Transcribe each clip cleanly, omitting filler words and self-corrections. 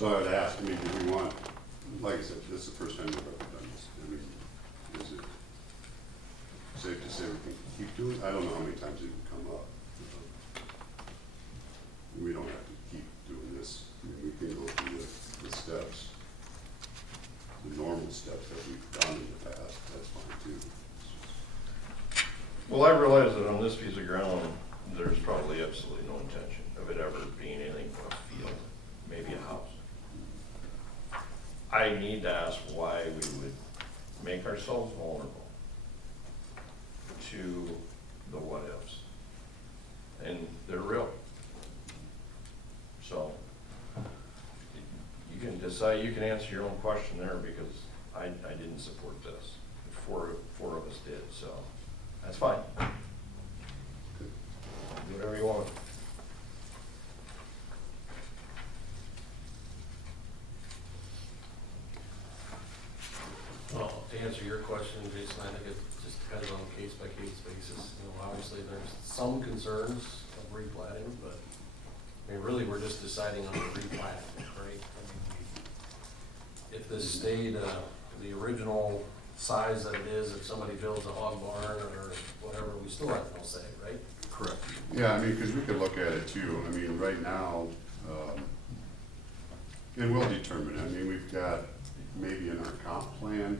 So I would ask, I mean, do we want, like I said, this is the first time we've ever done this. I mean, is it safe to say we can keep doing it? I don't know how many times it can come up. We don't have to keep doing this. I mean, we can go through the steps, the normal steps that we've done in the past. That's fine too. Well, I realize that on this piece of ground, there's probably absolutely no intention of it ever being anything but a field, maybe a house. I need to ask why we would make ourselves vulnerable to the what ifs. And they're real. So, you can decide, you can answer your own question there, because I didn't support this. Four of us did, so that's fine. Do whatever you want. Well, to answer your question, Jason, I think it just depends on a case-by-case basis. You know, obviously, there's some concerns of replatting, but, I mean, really, we're just deciding on the replat, right? I mean, if this stayed the original size that it is, if somebody builds a hog barn or whatever, we still have no say, right? Correct. Yeah, I mean, because we could look at it too. I mean, right now, and we'll determine it. I mean, we've got maybe in our comp plan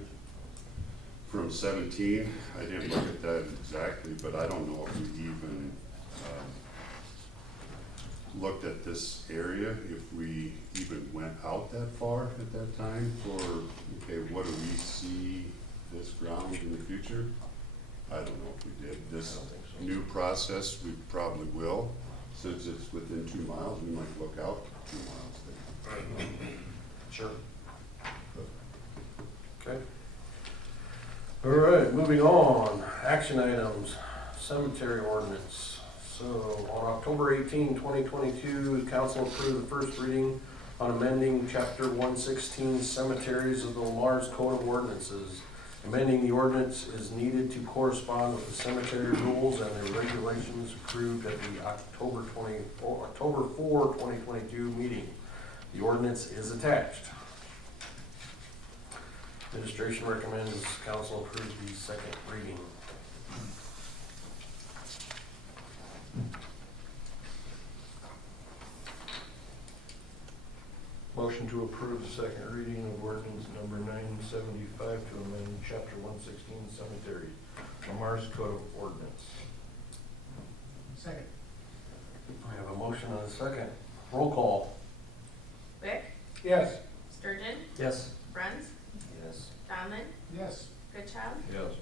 from 17, I didn't look at that exactly, but I don't know if we even looked at this area, if we even went out that far at that time for, okay, what do we see this ground in the future? I don't know if we did. This new process, we probably will. Since it's within 2 miles, we might look out 2 miles there. Sure. Okay. All right, moving on. Action items, cemetery ordinance. So on October 18, 2022, the council approved the first reading on amending chapter 116 cemeteries of the Lamar's Code of Ordinances. Amending the ordinance is needed to correspond with the cemetery rules and the regulations approved at the October 4, 2022 meeting. The ordinance is attached. Administration recommends council approve the second reading. Motion to approve the second reading of ordinance number 975 to amend chapter 116 cemetery, Lamar's Code of Ordinance. Second. I have a motion and a second. Roll call. Wick, Yes. Sturgeon, Yes. Bruns, Yes. Donlin, Yes. Goodchild, Yes.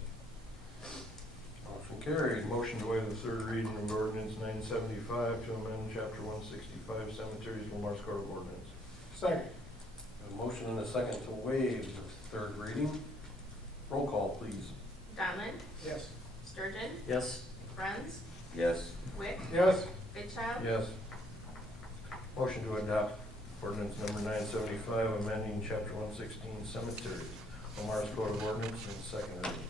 Motion carried. Motion to waive the third reading of ordinance 975 to amend chapter 165 cemeteries, Lamar's Code of Ordinance. Second. A motion and a second to waive the third reading. Roll call, please. Donlin, Yes. Sturgeon, Yes. Bruns, Yes. Wick, Yes. Goodchild, Yes. Motion to adopt ordinance number 975, amending chapter 116 cemeteries, Lamar's Code of Ordinance, and second reading.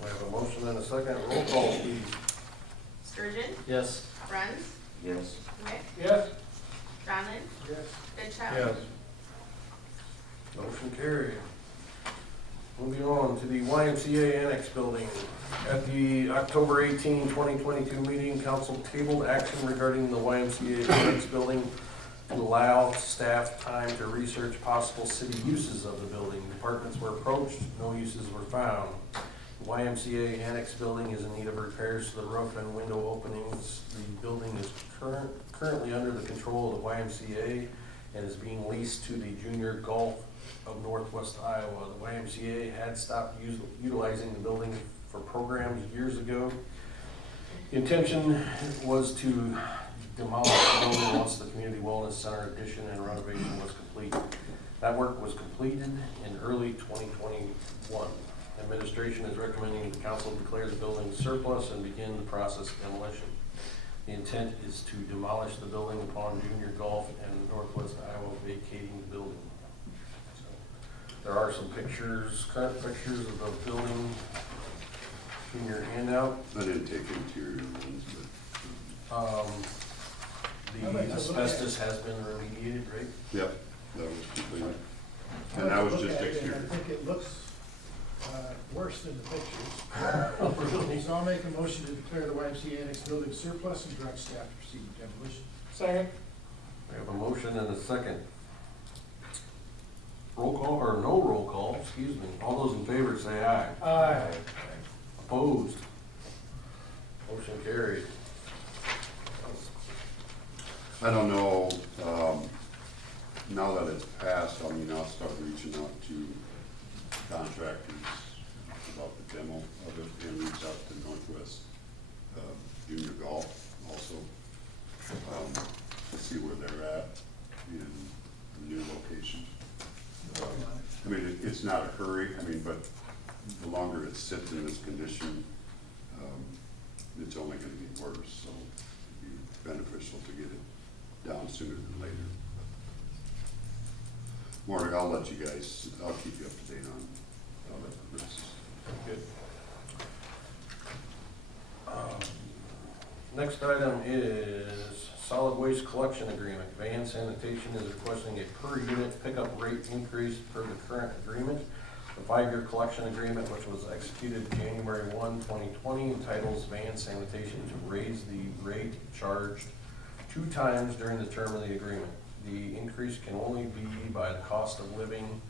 We have a motion and a second. Roll call, please. Sturgeon, Yes. Bruns, Yes. Wick, Yes. Donlin, Yes. Goodchild. Yes. Motion carried. Moving on to the YMCA Annex building. At the October 18, 2022 meeting, council tabled action regarding the YMCA Annex building to allow staff time to research possible city uses of the building. Departments were approached, no uses were found. The YMCA Annex building is in need of repairs to the roof and window openings. The building is currently under the control of the YMCA and is being leased to the Junior Golf of Northwest Iowa. The YMCA had stopped utilizing the building for programs years ago. The intention was to demolish the building once the Community Wellness Center addition and renovation was complete. That work was completed in early 2021. Administration is recommending the council declare the building surplus and begin the process of demolition. The intent is to demolish the building upon Junior Golf and Northwest Iowa vacating the building. So, there are some pictures, current pictures of the building in your handout. I didn't take interior ones, but The I'd like to look at asbestos has been remediated, right? Yep, that was completed. I'd And that like was to look just at it, and exterior. I think it looks worse than the pictures. Really? So I'll make a motion to declare the YMCA Annex building surplus and direct staff to proceed with demolition. Second. We have a motion and a second. Roll call, or no roll call, excuse me. All those in favor say aye. Aye. Opposed? Motion carried. I don't know, now that it's passed, I mean, I'll start reaching out to contractors about the demo of it and reach out to Northwest Junior Golf also. To see where they're at in the new location. I mean, it's not a hurry, I mean, but the longer it sits in this condition, it's only gonna get worse, so it'd be beneficial to get it down sooner than later. Mark, I'll let you guys, I'll keep you up to date on how that progresses. Good. Next item is solid waste collection agreement. Van Sanitation is requesting a per unit pickup rate increase per the current agreement. The 5-year collection agreement, which was executed January 1, 2020, entitles Van Sanitation to raise the rate charged 2 times during the term of the agreement. The increase can only be by the cost of living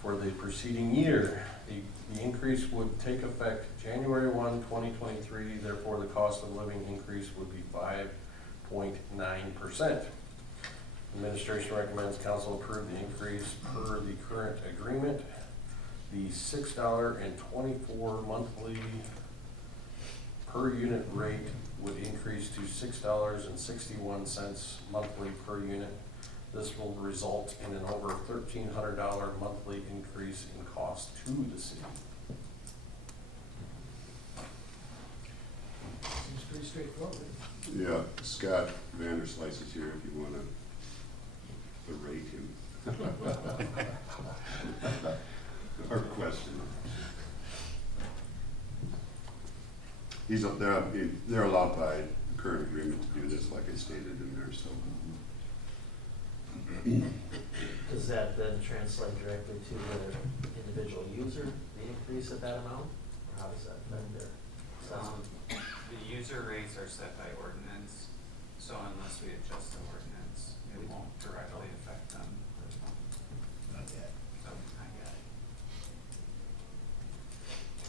for the preceding year. The increase would take effect January 1, 2023, therefore the cost of living increase would be 5.9%. Administration recommends council approve the increase per the current agreement. The $6.24 monthly per unit rate would increase to $6.61 monthly per unit. This will result in an over $1,300 monthly increase in cost to the city. Seems pretty straightforward. Yeah, Scott Vanderslice is here if you wanna berate him. Or question. They're allowed by current agreement to do this, like I stated in there, so. Does that then translate directly to the individual user, the increase at that amount? Or how does that affect their assessment? The user rates are set by ordinance, so unless we adjust the ordinance, it won't directly affect them. Not yet. So, not yet.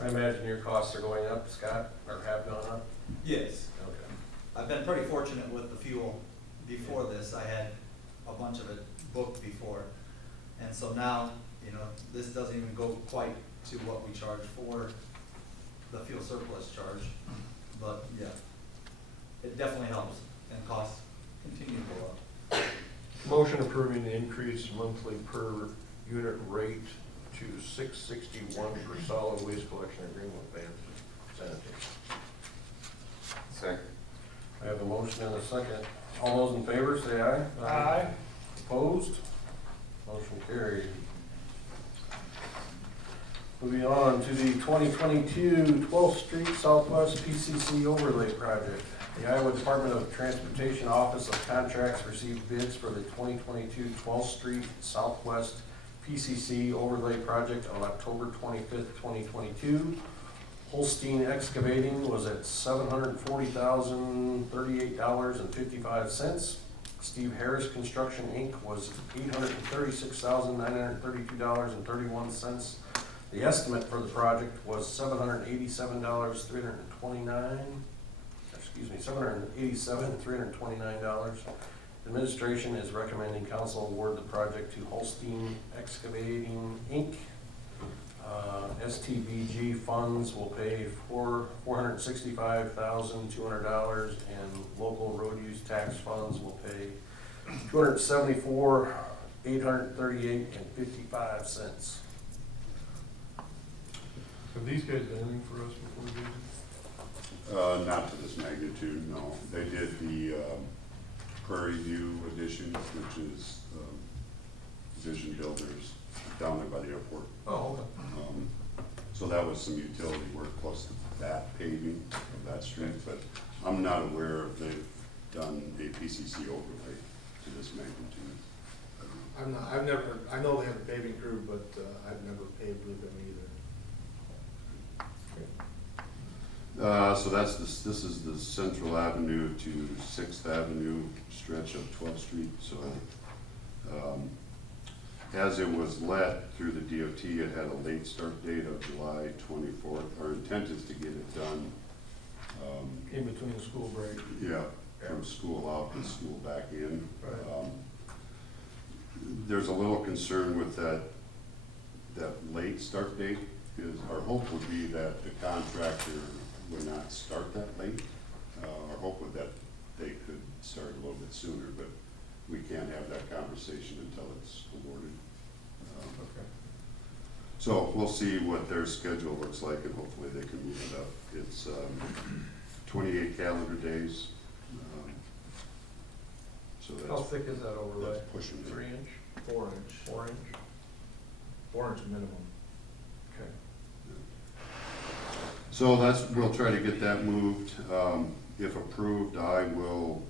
I imagine your costs are going up, Scott, or have gone up? Yes, Okay. I've been pretty fortunate with the fuel. Before this, I had a bunch of it booked before. And so now, you know, this doesn't even go quite to what we charge for the fuel surplus charge. But yeah, it definitely helps and costs continue to go up. Motion approving the increase monthly per unit rate to $6.61 for solid waste collection agreement with Van Sanitation. Second. I have a motion and a second. All those in favor say aye. Aye. Opposed? Motion carried. Moving on to the 2022 12th Street Southwest PCC Overlay Project. The Iowa Department of Transportation Office of Contracts received bids for the 2022 12th Street Southwest PCC Overlay Project on October 25th, 2022. Holstein Excavating was at $740,038.55. Steve Harris Construction, Inc. was $836,932.31. The estimate for the project was $787,329. Administration is recommending council award the project to Holstein Excavating, Inc. STBG funds will pay $465,200, and local road use tax funds will pay $274,838.55. Have these guys done anything for us before, Jason? Not to this magnitude, no. They did the Prairie View addition, which is Vision Builders down there by the airport. Oh, okay. So that was some utility work plus that paving of that street, but I'm not aware if they've done a PCC overlay to this magnitude. I don't know. I know they have a paving crew, but, I've never paved with them either. So that's this is the Central Avenue to Sixth Avenue stretch of 12th Street, so, as it was let through the DOT, it had a late start date of July 24th. Our intent is to get it done, In between the school break. yeah, from school out and school back in. Right. There's a little concern with that late start date, is our hope would be that the contractor would not start that late. Our hope would that they could start a little bit sooner, but we can't have that conversation until it's awarded. Okay. So we'll see what their schedule looks like, and hopefully they can move it up. It's 28 calendar days. So How that's, thick is that overlay? that's pushing it. 3 inch? 4 inch. 4 inch? 4 inch minimum. Okay. So we'll try to get that moved. If approved, I will,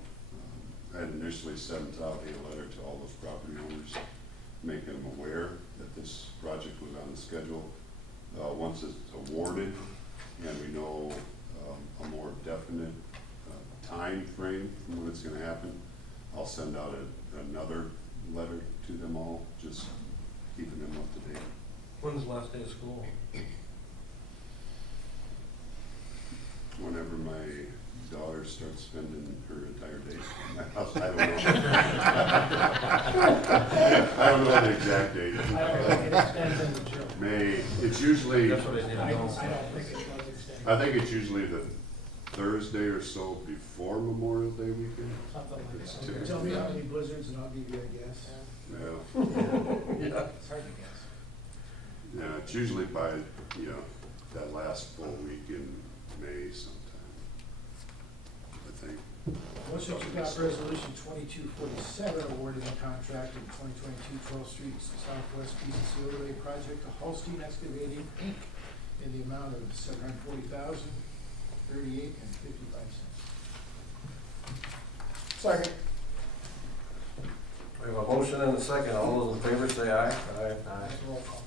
I had initially sent out a letter to all those property owners, making them aware that this project was on the schedule. Once it's awarded and we know a more definite time frame from when it's gonna happen, I'll send out another letter to them all, just keeping them up to date. When's the last day of school? Whenever my daughter starts spending her entire days in my house, I don't know. I don't know the exact date. I don't think it extends in the children. May, it's usually, That's what I need to I know. don't think it does extend. I think it's usually the Thursday or so before Memorial Day weekend. Something like It's that. typical. Tell me how many blizzards and I'll give you a guess. Yeah, Yeah. It's hard to guess. yeah, it's usually by, that last full week in May sometime, I think. Motion to adopt resolution 2247, awarding the contract of 2022 12th Street Southwest PCC overlay project to Holstein Excavating, Inc. in the amount of $740,038.55. Second. We have a motion and a second. All those in favor say aye. Aye. Roll call.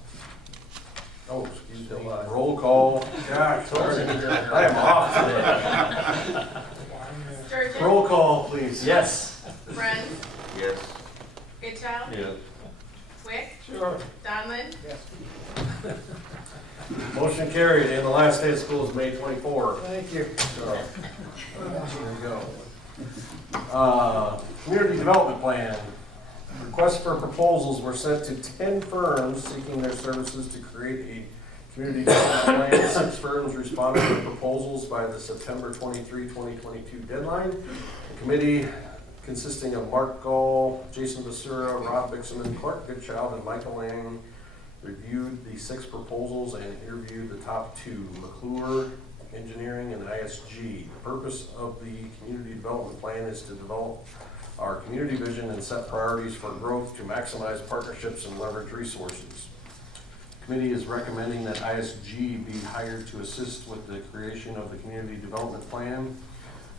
Oh, excuse me. Roll call. Gosh, sorry. I am off today. Sturgeon, Roll call, please. Yes. Brent, Yes. Goodchild, Yes. Wick, Sure. Donlin, Yes. Motion carried, and the last day of school is May 24th. Thank you. So, there we go. Community development plan. Requests for proposals were sent to 10 firms seeking their services to create a community development plan. 6 firms responded to proposals by the September 23, 2022 deadline. The committee, consisting of Mark Gall, Jason Basura, Rob Bixman, Clark Goodchild, and Michael Lang, reviewed the 6 proposals and interviewed the top 2, McClure Engineering and ISG. The purpose of the community development plan is to develop our community vision and set priorities for growth to maximize partnerships and leverage resources. The committee is recommending that ISG be hired to assist with the creation of the community development plan.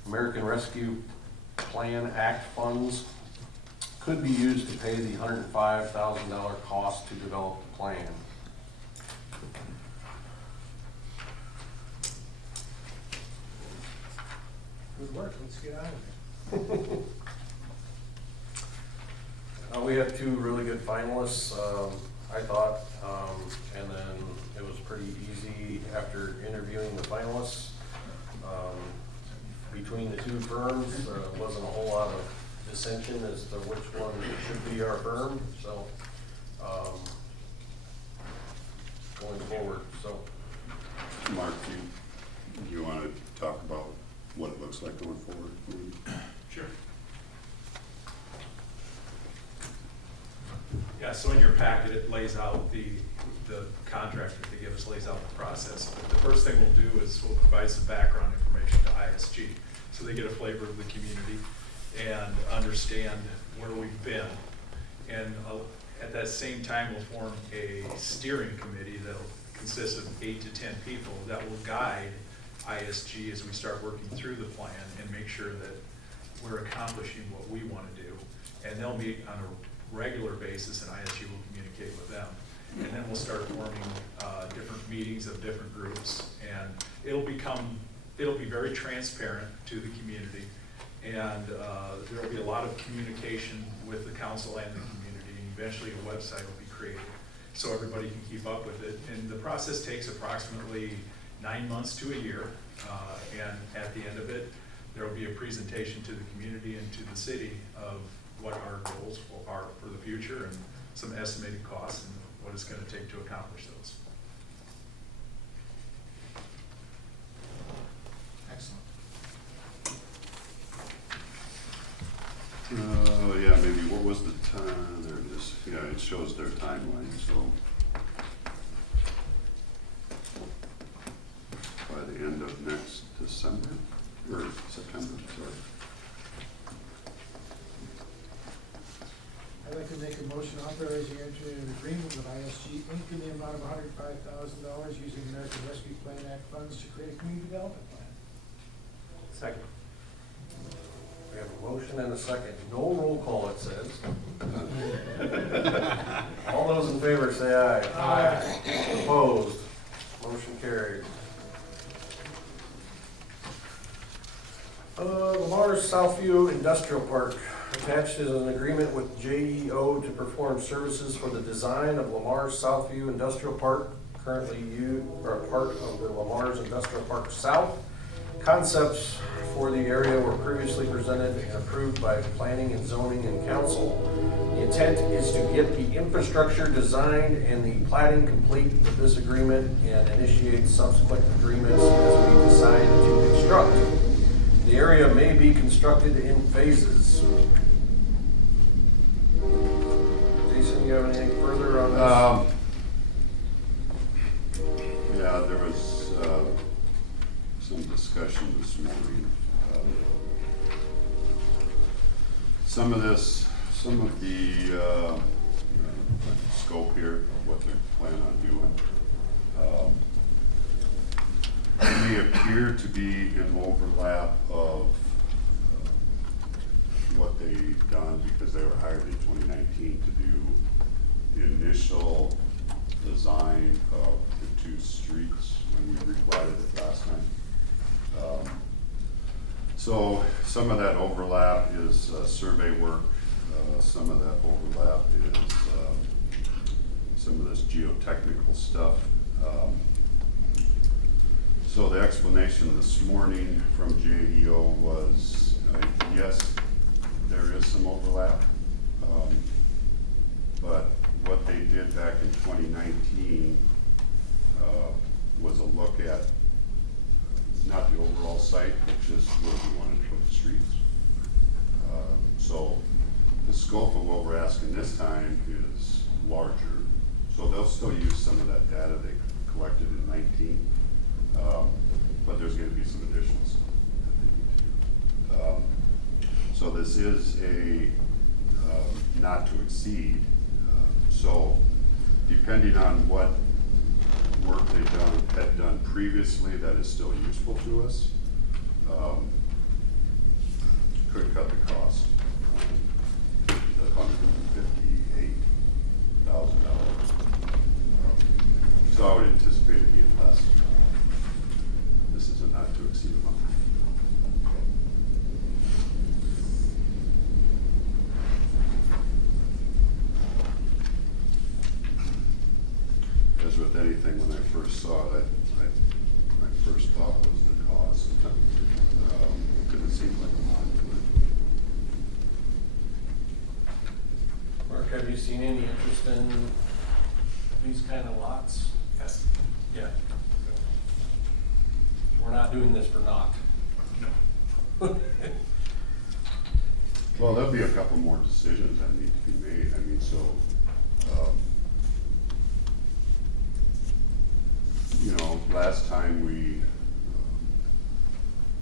American Rescue Plan Act funds could be used to pay the $105,000 cost to develop the plan. Good work. Let's get out of here. We had 2 really good finalists, I thought, and then it was pretty easy after interviewing the finalists. Between the 2 firms, wasn't a whole lot of dissension as to which one should be our firm, so, going forward, so. Mark, do you want to talk about what it looks like going forward? Sure. Yeah, so in your packet, it lays out the contract that they give us, lays out the process. But the first thing we'll do is we'll provide some background information to ISG, so they get a flavor of the community and understand where we've been. And at that same time, we'll form a steering committee that'll consist of 8 to 10 people that will guide ISG as we start working through the plan and make sure that we're accomplishing what we want to do. And they'll meet on a regular basis, and ISG will communicate with them. And then we'll start forming different meetings of different groups, and it'll be very transparent to the community. And there'll be a lot of communication with the council and the community, and eventually a website will be created so everybody can keep up with it. And the process takes approximately 9 months to a year, and at the end of it, there will be a presentation to the community and to the city of what our goals are for the future and some estimated costs and what it's going to take to accomplish those. Excellent. Yeah, maybe what was the time, there it is, yeah, it shows their timeline, so. By the end of next December, or September, sorry. I'd like to make a motion authorizing entry into an agreement with ISG Inc. in the amount of $105,000 using American Rescue Plan Act funds to create a community development plan. Second. We have a motion and a second. No roll call, it says. All those in favor say aye. Aye. Opposed? Motion carried. Lamar's Southview Industrial Park. Attached is an agreement with JEO to perform services for the design of Lamar's Southview Industrial Park, currently a part of the Lamar's Industrial Park South. Concepts for the area were previously presented and approved by Planning and Zoning and Council. The intent is to get the infrastructure designed and the plating complete with this agreement and initiate subsequent agreements as we decide to construct. The area may be constructed in phases. Jason, you have anything further on this? Yeah, there was some discussion this morning. Some of the scope here of what they plan on doing may appear to be an overlap of what they've done because they were hired in 2019 to do the initial design of the 2 streets when we replatted it last time. So some of that overlap is survey work. Some of that overlap is some of this geotechnical stuff. So the explanation this morning from JEO was, yes, there is some overlap, but what they did back in 2019 was a look at not the overall site, but just where we wanted to put the streets. So the scope of what we're asking this time is larger. So they'll still use some of that data they collected in 19, but there's going to be some additional stuff that they need to do. So this is a not to exceed. So depending on what work they've had done previously that is still useful to us, could cut the cost to $158,000. So I would anticipate it being less. This is a not to exceed amount. As with anything, when I first saw it, my first thought was the cost. Because it seemed like a lot to it. Mark, have you seen any interest in these kind of lots? Yes. Yeah. We're not doing this for naught. No. Well, there'll be a couple more decisions that need to be made. I mean, so,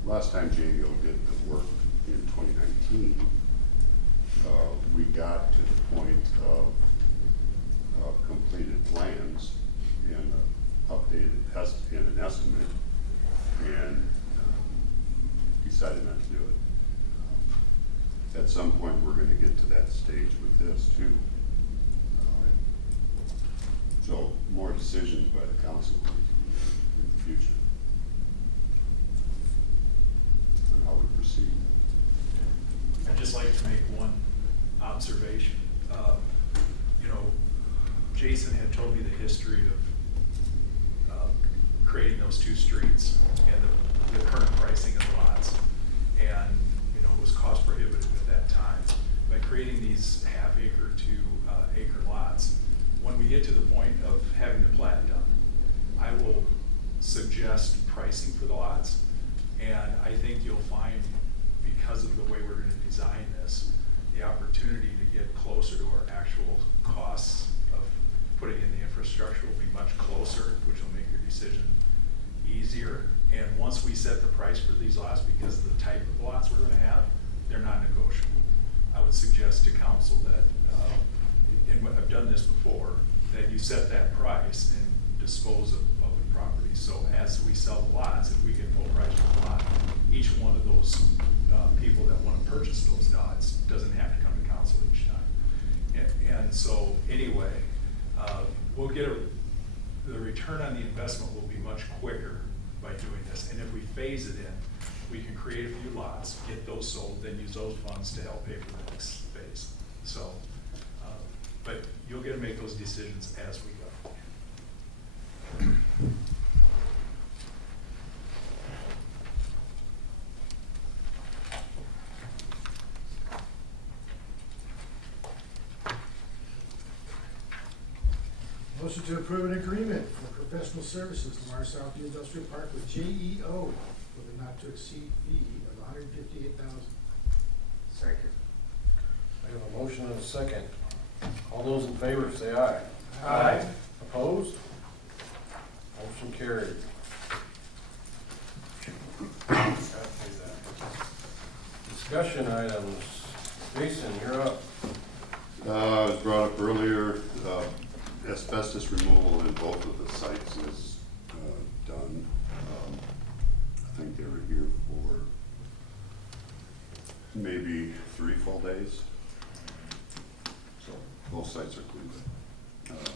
last time JEO did the work in 2019, we got to the point of completed plans and updated an estimate, and decided not to do it. some point, we're gonna get to that stage with this too. So more decisions by the council will need to be made in the future on how we proceed. I'd just like to make one observation. You know, Jason had told me the history of creating those two streets and the current pricing of lots. And, you know, it was cost prohibitive at that time. By creating these half acre to acre lots, when we get to the point of having the plat done, I will suggest pricing for the lots. And I think you'll find, because of the way we're gonna design this, the opportunity to get closer to our actual costs of putting in the infrastructure will be much closer, which will make your decision easier. And once we set the price for these lots, because of the type of lots we're gonna have, they're not negotiable. I would suggest to council that, and I've done this before, that you set that price and dispose of public property. So as we sell the lots, if we get full price for the lot, each one of those people that want to purchase those lots doesn't have to come to council each time. And so anyway, we'll get the return on the investment will be much quicker by doing this. And if we phase it in, we can create a few lots, get those sold, then use those funds to help pay for the next phase. So, but you'll get to make those decisions as we go. Motion to approve an agreement for professional services to Mars Southview Industrial Park with JEO with a not to exceed fee of $158,000. Second. I have a motion and a second. All those in favor say aye. Aye. Opposed? Motion carried. Discussion items. Jason, you're up. As brought up earlier, asbestos removal in both of the sites is done. I think they were here for maybe 3 full days. So both sites are cleaned up.